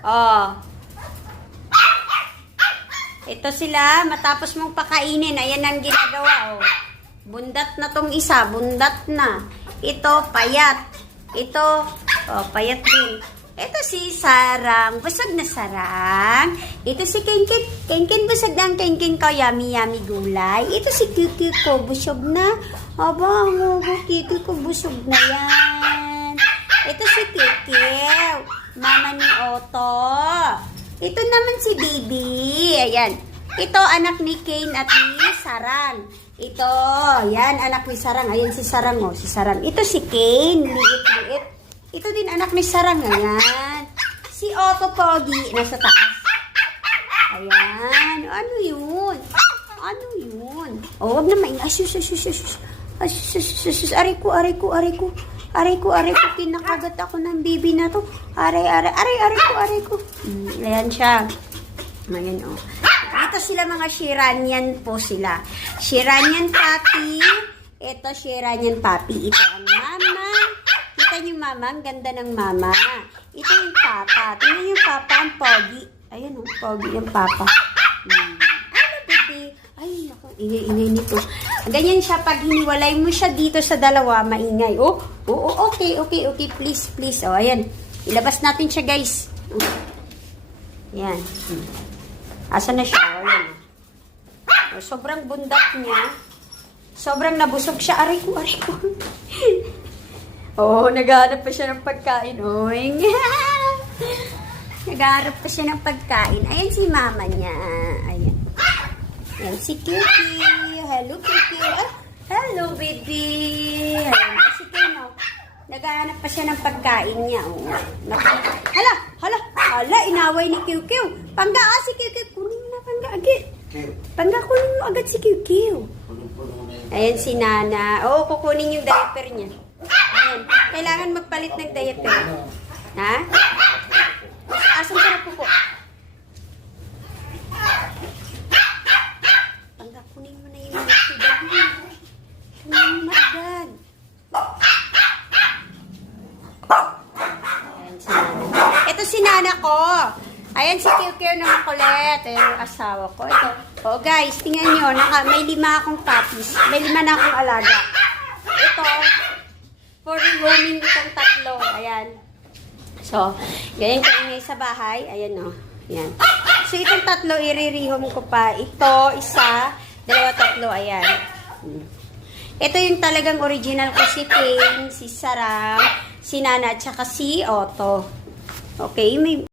Oh. Ito sila, matapos mong pakainin, ayan ang ginagawa, oh. Bundat na tong isa, bundat na. Ito, payat. Ito, oh, payat din. Ito si Sarang, busog na Sarang. Ito si Kenken, Kenken, busog na ang Kenken ko, yummy, yummy gulay. Ito si Kiki ko, busog na. Aba, ang Kiki ko, busog na yan. Ito si Kiki, mama ni Otto. Ito naman si Bibi. Ayan. Ito, anak ni Kane at ni Sarang. Ito, yan, anak ni Sarang. Ayan si Sarang, oh, si Sarang. Ito si Kane, liit-liit. Ito din anak ni Sarang, ayan. Si Otto Pogi, nasa taas. Ayan. Ano yun? Ano yun? Oh, wag na maingay. Aray ko. Kinakagat ako ng baby na to. Aray ko. Ayan siya. Ayan, oh. Ito sila mga Shiranian po sila. Shiranian Papi. Ito Shiranian Papi. Ito ang mama. Kita niyo mama, ang ganda ng mama. Ito yung papa. Tingnan yung papa, ang pogi. Ayan, oh, pogi yung papa. Ano, baby? Ay, naku, ingay nito. Ganyan siya, pag hiniwalay mo siya dito sa dalawa, maingay. Oh, okay. Please. Oh, ayan. Ilabas natin siya, guys. Ayan. Asa na siya? Oh, ayan. Oh, sobrang bundak niya. Sobrang nabusog siya. Aray ko. Oh, naghahanap pa siya ng pagkain. Oing. Naghahanap pa siya ng pagkain. Ayan si mama niya. Ayan. Ayan si Kiki. Hello, Kiki. Ah, hello, baby. Ayan si Kino. Naghahanap pa siya ng pagkain niya. Oh. Hala, inaway ni Kiw. Pangga, si Kiw. Kunin mo na pangga agad. Pangga, kunin mo agad si Kiw. Ayan si Nana. Oo, kukunin yung diaper niya. Ayan. Kailangan magpalit ng diaper. Ha? Asan ka na po? Pangga, kunin mo na yung magsidag niya. Kunin mo na agad. Ayan si Nana. Ito si Nana ko. Ayan si Kiw na makulit. Ayan yung asawa ko. Ito. Oh guys, tingnan nyo. May 5 akong puppies. May 5 na akong alaga. Ito. For roaming itong 3. Ayan. So, ganyan kaingay sa bahay. Ayan o. Ayan. So, itong 3, iririhom ko pa. Ito, 1, 2, 3. Ayan. Ito yung talagang original ko. Si Kane, si Sarang, si Nana, at saka si Otto. Okay, may